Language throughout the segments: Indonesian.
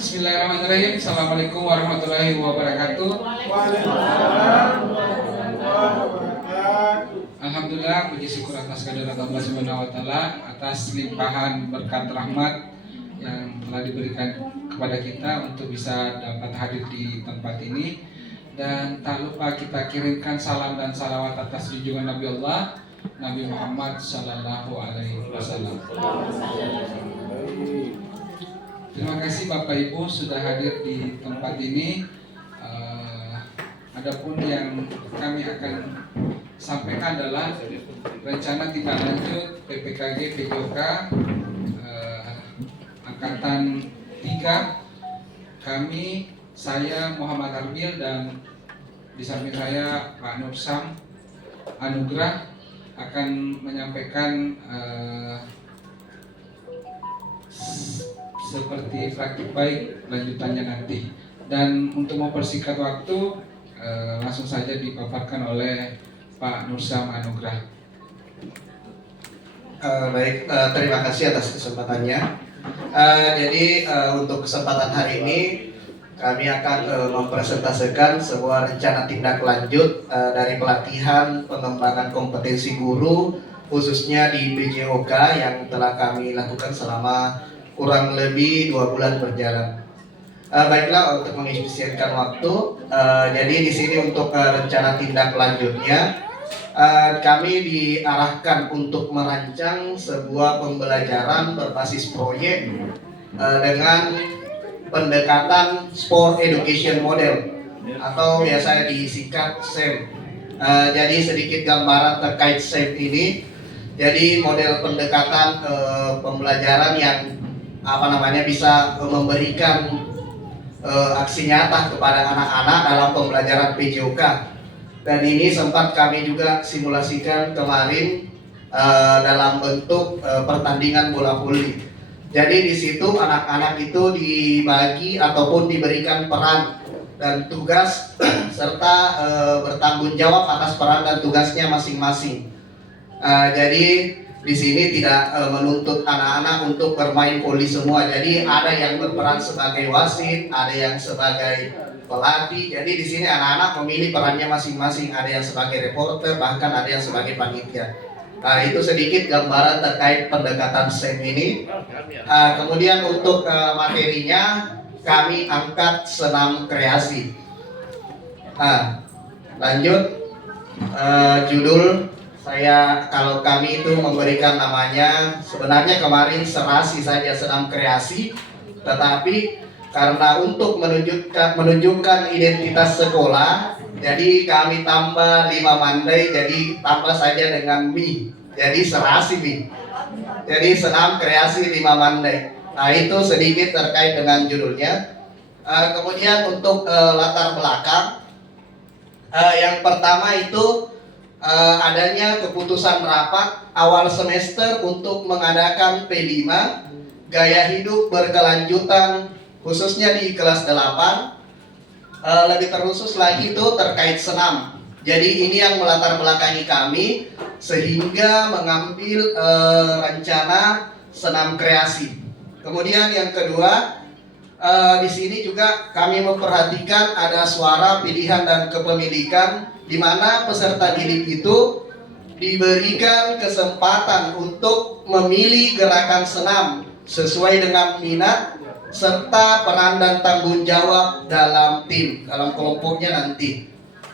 Bismillahirrahmanirrahim. Assalamualaikum warahmatullahi wabarakatuh. Alhamdulillah, puji syukur atas kehadirat Allah Subhanahu wa taala atas limpahan berkat rahmat yang telah diberikan kepada kita untuk bisa dapat hadir di tempat ini. Dan tak lupa kita kirimkan salam dan salawat atas junjungan Nabi Allah Nabi Muhammad Sallallahu Alaihi Wasallam. Terima kasih Bapak Ibu sudah hadir di tempat ini. Adapun yang kami akan sampaikan adalah rencana tindak lanjut PPKG PJOK Angkatan 3. Kami, saya Muhammad Arbil dan di samping saya Pak Nursam Anugrah akan menyampaikan seperti praktik baik lanjutannya nanti. Dan untuk mempersingkat waktu, langsung saja dipaparkan oleh Pak Nursam Anugrah. Baik, terima kasih atas kesempatannya. Jadi untuk kesempatan hari ini kami akan mempresentasikan sebuah rencana tindak lanjut dari pelatihan pengembangan kompetensi guru khususnya di PJOK yang telah kami lakukan selama kurang lebih 2 bulan berjalan. Baiklah, untuk mengefisienkan waktu, jadi di sini untuk rencana tindak lanjutnya kami diarahkan untuk merancang sebuah pembelajaran berbasis proyek dengan pendekatan Sport Education Model atau biasa disingkat SEM. Jadi sedikit gambaran terkait SEM ini. Jadi model pendekatan pembelajaran yang bisa memberikan aksi nyata kepada anak-anak dalam pembelajaran PJOK. Dan ini sempat kami juga simulasikan kemarin dalam bentuk pertandingan bola voli. Jadi di situ anak-anak itu dibagi ataupun diberikan peran dan tugas serta bertanggung jawab atas peran dan tugasnya masing-masing. Jadi di sini tidak menuntut anak-anak untuk bermain voli semua. Jadi ada yang berperan sebagai wasit, ada yang sebagai pelatih. Jadi di sini anak-anak memilih perannya masing-masing. Ada yang sebagai reporter, bahkan ada yang sebagai panitia. Itu sedikit gambaran terkait pendekatan SEM ini. Kemudian untuk materinya kami angkat senam kreasi. Lanjut judul kalau kami itu memberikan namanya sebenarnya kemarin serasi saja senam kreasi, tetapi karena untuk menunjukkan identitas sekolah, jadi kami tambah 5 mandai, jadi tambah saja dengan mi, jadi serasi mi. Jadi senam kreasi 5 mandai. Itu sedikit terkait dengan judulnya. Kemudian untuk latar belakang, yang pertama itu adanya keputusan rapat awal semester untuk mengadakan P5 gaya hidup berkelanjutan khususnya di kelas 8. Lebih terkhusus lagi itu terkait senam. Jadi ini yang melatar belakangi kami sehingga mengambil rencana senam kreasi. Kemudian yang kedua, di sini juga kami memperhatikan ada suara pilihan dan kepemilikan, di mana peserta didik itu diberikan kesempatan untuk memilih gerakan senam sesuai dengan minat serta peran dan tanggung jawab dalam tim, dalam kelompoknya nanti.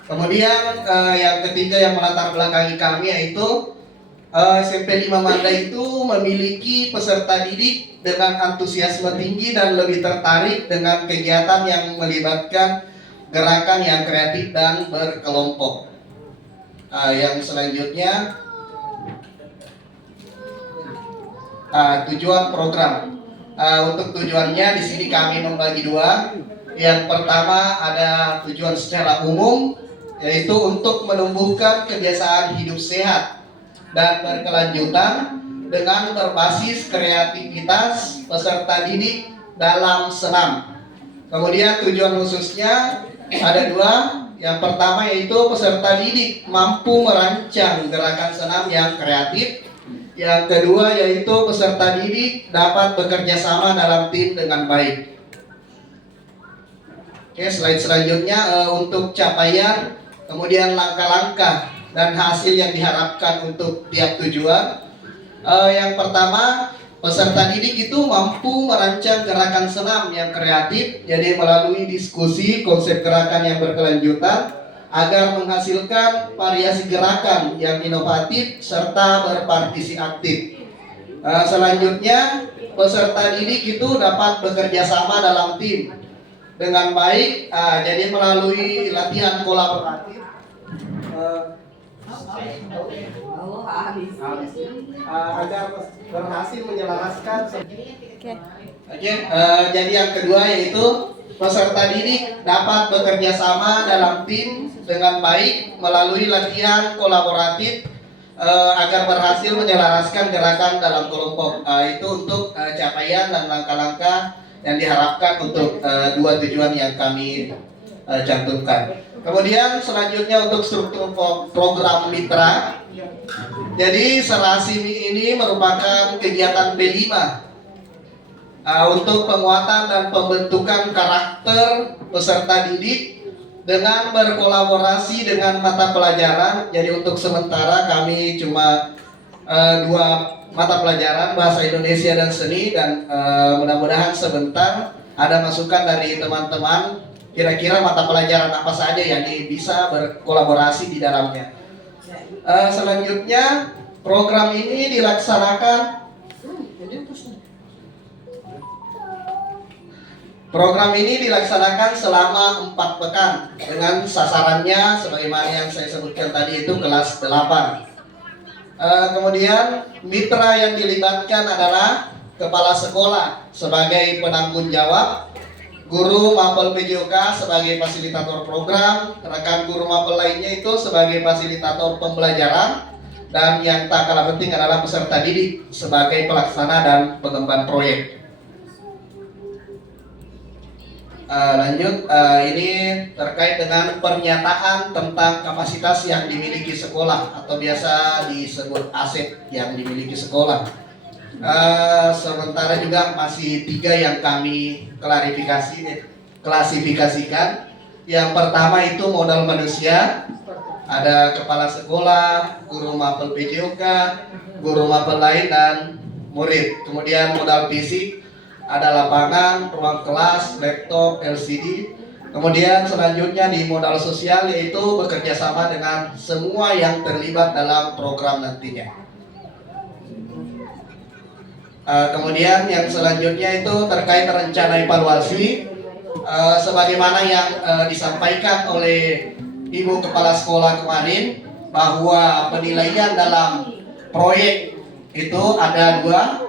Kemudian yang ketiga yang melatar belakangi kami yaitu SMP 5 Manda itu memiliki peserta didik dengan antusiasme tinggi dan lebih tertarik dengan kegiatan yang melibatkan gerakan yang kreatif dan berkelompok. Yang selanjutnya tujuan program. Untuk tujuannya di sini kami membagi 2. Yang pertama ada tujuan secara umum, yaitu untuk menumbuhkan kebiasaan hidup sehat dan berkelanjutan dengan berbasis kreativitas peserta didik dalam senam. Kemudian tujuan khususnya ada 2. Yang pertama yaitu peserta didik mampu merancang gerakan senam yang kreatif. Yang kedua yaitu peserta didik dapat bekerja sama dalam tim dengan baik. Oke, slide selanjutnya untuk capaian, kemudian langkah-langkah dan hasil yang diharapkan untuk tiap tujuan. Yang pertama, peserta didik itu mampu merancang gerakan senam yang kreatif, jadi melalui diskusi konsep gerakan yang berkelanjutan agar menghasilkan variasi gerakan yang inovatif serta berpartisipasi aktif. Selanjutnya, peserta didik itu dapat bekerja sama dalam tim dengan baik, jadi melalui latihan kolaboratif. Agar berhasil menyelaraskan. Oke, jadi yang kedua yaitu peserta didik dapat bekerja sama dalam tim dengan baik melalui latihan kolaboratif agar berhasil menyelaraskan gerakan dalam kelompok. Itu untuk capaian dan langkah-langkah yang diharapkan untuk dua tujuan yang kami cantumkan. Kemudian selanjutnya untuk struktur program mitra. Jadi serasi ini merupakan kegiatan B5 untuk penguatan dan pembentukan karakter peserta didik dengan berkolaborasi dengan mata pelajaran. Jadi untuk sementara kami cuma dua mata pelajaran, bahasa Indonesia dan seni, dan mudah-mudahan sebentar ada masukan dari teman-teman kira-kira mata pelajaran apa saja yang bisa berkolaborasi di dalamnya. Selanjutnya program ini dilaksanakan selama 4 pekan dengan sasarannya sebagaimana yang saya sebutkan tadi itu kelas 8. Kemudian mitra yang dilibatkan adalah kepala sekolah sebagai penanggung jawab, guru mapel PJOK sebagai fasilitator program, rekan guru mapel lainnya itu sebagai fasilitator pembelajaran, dan yang tak kalah penting adalah peserta didik sebagai pelaksana dan pengemban proyek. Lanjut, ini terkait dengan pernyataan tentang kapasitas yang dimiliki sekolah atau biasa disebut aset yang dimiliki sekolah. Sementara juga masih 3 yang kami klasifikasikan. Yang pertama itu modal manusia, ada kepala sekolah, guru mapel PJOK, guru mapel lain, dan murid. Kemudian modal fisik, ada lapangan, ruang kelas, laptop, LCD. Kemudian selanjutnya di modal sosial yaitu bekerja sama dengan semua yang terlibat dalam program nantinya. Kemudian yang selanjutnya itu terkait rencana evaluasi, sebagaimana yang disampaikan oleh Ibu Kepala Sekolah kemarin, bahwa penilaian dalam proyek itu ada 2,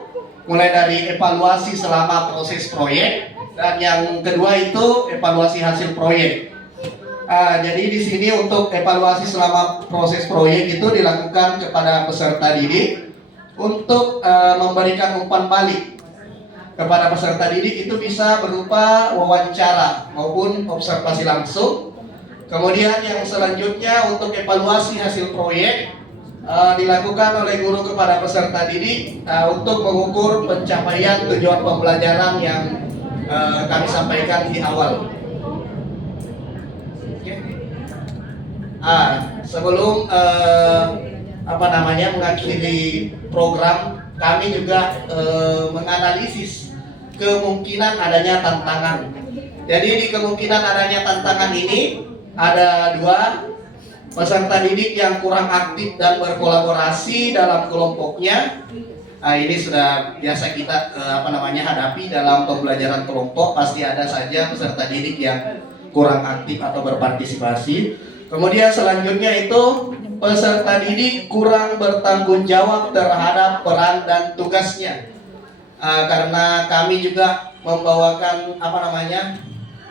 mulai dari evaluasi selama proses proyek, dan yang kedua itu evaluasi hasil proyek. Jadi di sini untuk evaluasi selama proses proyek itu dilakukan kepada peserta didik untuk memberikan umpan balik kepada peserta didik. Itu bisa berupa wawancara maupun observasi langsung. Kemudian yang selanjutnya untuk evaluasi hasil proyek dilakukan oleh guru kepada peserta didik untuk mengukur pencapaian tujuan pembelajaran yang kami sampaikan di awal. Sebelum mengakhiri program, kami juga menganalisis kemungkinan adanya tantangan. Jadi di kemungkinan adanya tantangan ini ada 2. Peserta didik yang kurang aktif dan berkolaborasi dalam kelompoknya. Ini sudah biasa kita hadapi dalam pembelajaran kelompok. Pasti ada saja peserta didik yang kurang aktif atau berpartisipasi. Kemudian selanjutnya itu peserta didik kurang bertanggung jawab terhadap peran dan tugasnya. Karena kami juga membawakan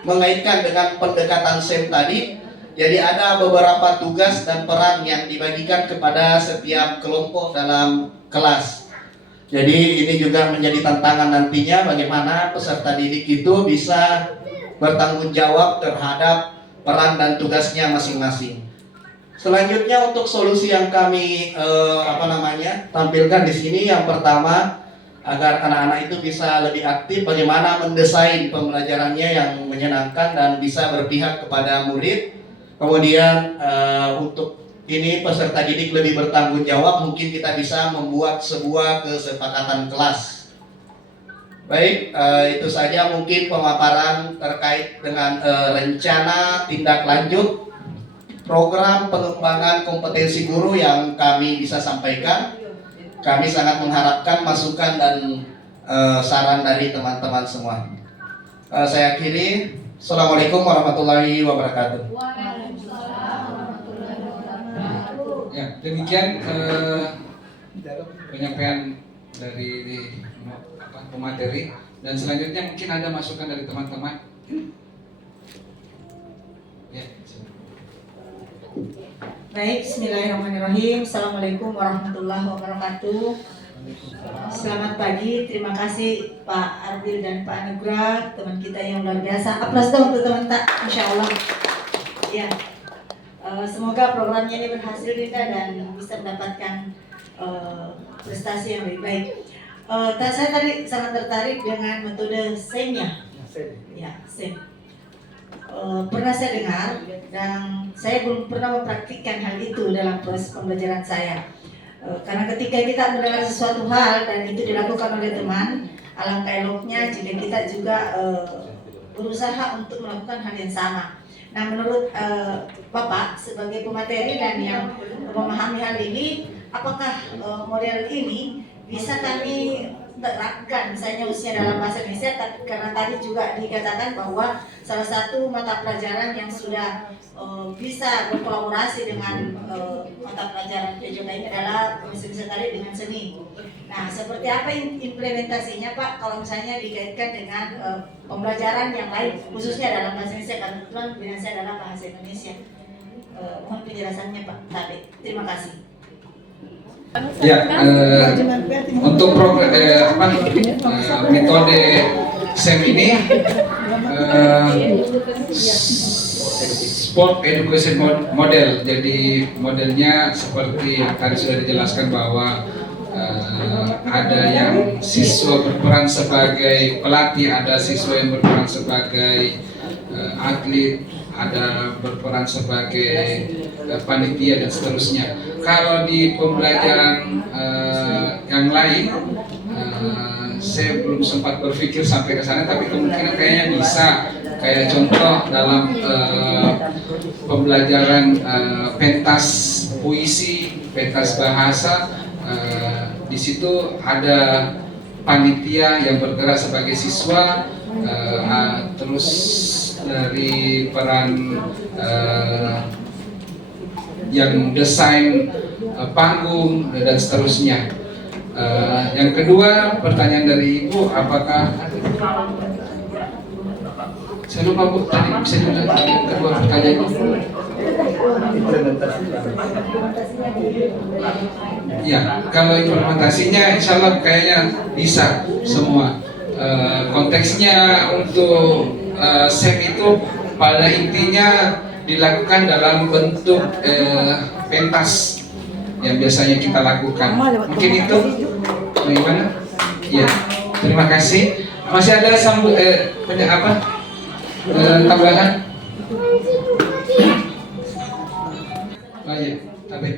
mengaitkan dengan pendekatan SEM tadi. Jadi ada beberapa tugas dan peran yang dibagikan kepada setiap kelompok dalam kelas. Jadi ini juga menjadi tantangan nantinya bagaimana peserta didik itu bisa bertanggung jawab terhadap peran dan tugasnya masing-masing. Selanjutnya untuk solusi yang kami tampilkan di sini, yang pertama agar anak-anak itu bisa lebih aktif bagaimana mendesain pembelajarannya yang menyenangkan dan bisa berpihak kepada murid. Kemudian untuk ini peserta didik lebih bertanggung jawab, mungkin kita bisa membuat sebuah kesepakatan kelas. Baik, itu saja mungkin pemaparan terkait dengan rencana tindak lanjut program pengembangan kompetensi guru yang kami bisa sampaikan. Kami sangat mengharapkan masukan dan saran dari teman-teman semua. Saya akhiri. Assalamualaikum warahmatullahi wabarakatuh. Ya, demikian penyampaian dari pemateri, dan selanjutnya mungkin ada masukan dari teman-teman. Ya. Baik, bismillahirrahmanirrahim. Assalamualaikum warahmatullahi wabarakatuh. Selamat pagi, terima kasih Pak Ardil dan Pak Anugrah, teman kita yang luar biasa. Aplaus dong untuk teman tak, Insya Allah. Ya, semoga programnya ini berhasil Dinda dan bisa mendapatkan prestasi yang lebih baik. Saya tadi sangat tertarik dengan metode SEM ya, SEM. Pernah saya dengar dan saya belum pernah mempraktikkan hal itu dalam proses pembelajaran saya. Karena ketika kita mendengar sesuatu hal dan itu dilakukan oleh teman, alangkah eloknya jika kita juga berusaha untuk melakukan hal yang sama. Nah, menurut Bapak sebagai pemateri dan yang memahami hal ini, apakah model ini bisa kami terapkan misalnya usia dalam bahasa Indonesia, karena tadi juga dikatakan bahwa salah satu mata pelajaran yang sudah bisa berkolaborasi dengan mata pelajaran PJK ini adalah misalnya tadi dengan seni. Nah, seperti apa implementasinya Pak kalau misalnya dikaitkan dengan pembelajaran yang lain khususnya dalam bahasa Indonesia, karena kebetulan bidang saya adalah bahasa Indonesia. Mohon penjelasannya Pak Tabe. Terima kasih. Ya, untuk program metode SEM ini Sport Education Model. Jadi modelnya seperti yang tadi sudah dijelaskan bahwa ada yang siswa berperan sebagai pelatih, ada siswa yang berperan sebagai atlet, ada berperan sebagai panitia dan seterusnya. Kalau di pembelajaran yang lain, saya belum sempat berpikir sampai ke sana, tapi kemungkinan kayaknya bisa. Kayak contoh dalam pembelajaran pentas puisi, pentas bahasa, di situ ada panitia yang bergerak sebagai siswa, terus dari peran yang desain panggung dan seterusnya. Yang kedua, pertanyaan dari Ibu, apakah saya lupa Bu, tadi bisa diulang yang kedua pertanyaan itu? Ya, kalau implementasinya insya Allah kayaknya bisa semua. Konteksnya untuk SEM itu pada intinya dilakukan dalam bentuk pentas yang biasanya kita lakukan. Mungkin itu bagaimana? Ya, terima kasih. Masih ada tambahan? Baik, tapi.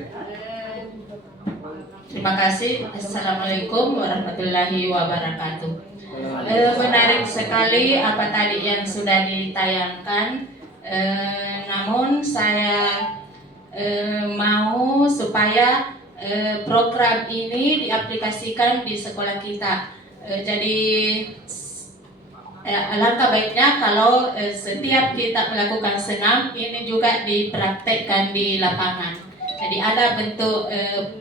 Terima kasih. Assalamualaikum warahmatullahi wabarakatuh. Menarik sekali apa tadi yang sudah ditayangkan. Namun saya mau supaya program ini diaplikasikan di sekolah kita. Jadi alangkah baiknya kalau setiap kita melakukan senam ini juga dipraktekkan di lapangan. Jadi ada bentuk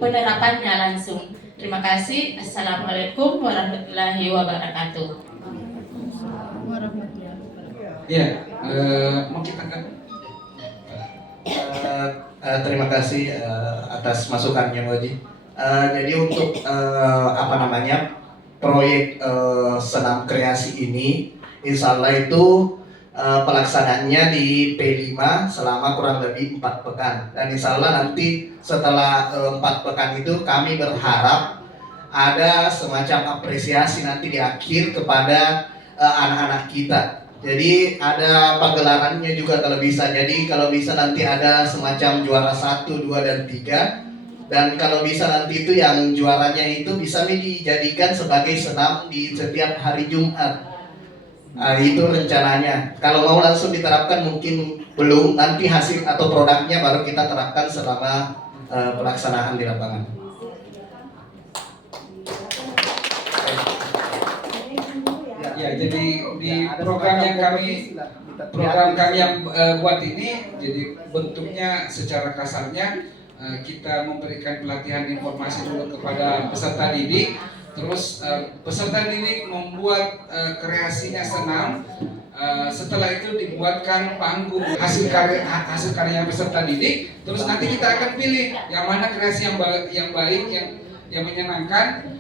penerapannya langsung. Terima kasih. Assalamualaikum warahmatullahi wabarakatuh. Ya, mau kita kan? Terima kasih atas masukannya Bu Haji. Jadi untuk proyek senam kreasi ini, insya Allah itu pelaksanaannya di P5 selama kurang lebih 4 pekan. Dan insya Allah nanti setelah 4 pekan itu kami berharap ada semacam apresiasi nanti di akhir kepada anak-anak kita. Jadi ada pagelarannya juga kalau bisa. Jadi kalau bisa nanti ada semacam juara 1, 2, dan 3. Dan kalau bisa nanti itu yang juaranya itu bisa dijadikan sebagai senam di setiap hari Jumat. Itu rencananya. Kalau mau langsung diterapkan mungkin belum. Nanti hasil atau produknya baru kita terapkan selama pelaksanaan di lapangan. Ya, jadi di program kami yang buat ini, jadi bentuknya secara kasarnya kita memberikan pelatihan informasi dulu kepada peserta didik, terus peserta didik membuat kreasinya senam. Setelah itu dibuatkan panggung hasil karya peserta didik, terus nanti kita akan pilih yang mana kreasi yang baik, yang menyenangkan.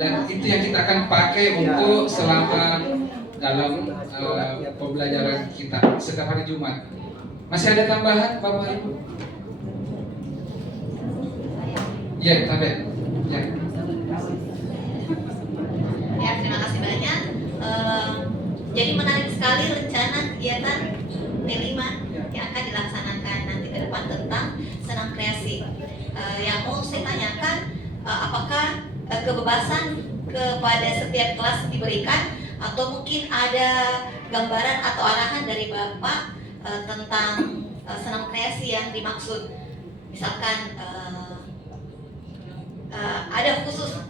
Dan itu yang kita akan pakai untuk selama dalam pembelajaran kita setiap hari Jumat. Masih ada tambahan Bapak Ibu? Ya, tambahan. Ya. Ya, terima kasih banyak. Jadi menarik sekali rencana kegiatan P5 yang akan dilaksanakan nanti ke depan tentang senam kreasi. Yang mau saya tanyakan, apakah kebebasan kepada setiap kelas diberikan atau mungkin ada gambaran atau arahan dari Bapak tentang senam kreasi yang dimaksud, misalkan ada khusus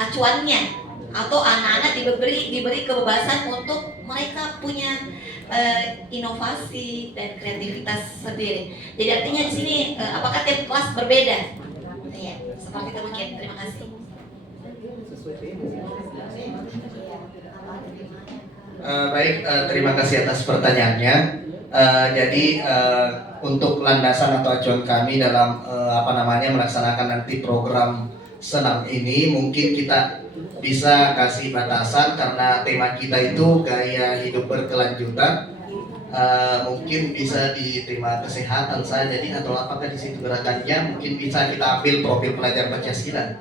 acuannya atau anak-anak diberi kebebasan untuk mereka punya inovasi dan kreativitas sendiri. Jadi artinya di sini apakah tiap kelas berbeda? Ya, seperti itu mungkin. Terima kasih. Baik, terima kasih atas pertanyaannya. Jadi untuk landasan atau acuan kami dalam melaksanakan nanti program senam ini, mungkin kita bisa kasih batasan karena tema kita itu gaya hidup berkelanjutan. Mungkin bisa di tema kesehatan saja, jadi atau apakah di situ gerakannya mungkin bisa kita ambil profil pelajar Pancasila.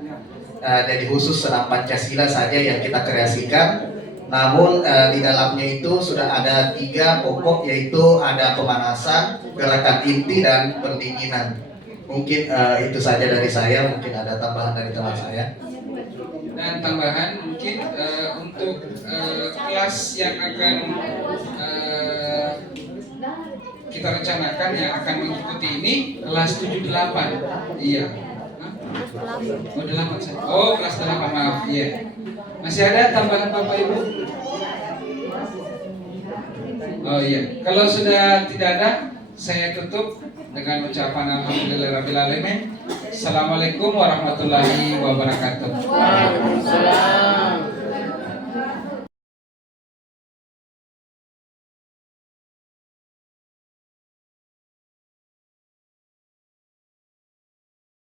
Jadi khusus senam Pancasila saja yang kita kreasikan. Namun di dalamnya itu sudah ada 3 pokok, yaitu ada pemanasan, gerakan inti, dan pendinginan. Mungkin itu saja dari saya. Mungkin ada tambahan dari teman saya. Dan tambahan mungkin untuk kelas yang akan kita rencanakan yang akan mengikuti ini kelas 78. Iya. Oh 8. Oh kelas 8, maaf. Iya. Masih ada tambahan Bapak Ibu? Oh iya. Kalau sudah tidak ada, saya tutup dengan ucapan alhamdulillahirabbil alamin. Assalamualaikum warahmatullahi wabarakatuh. Waalaikumsalam.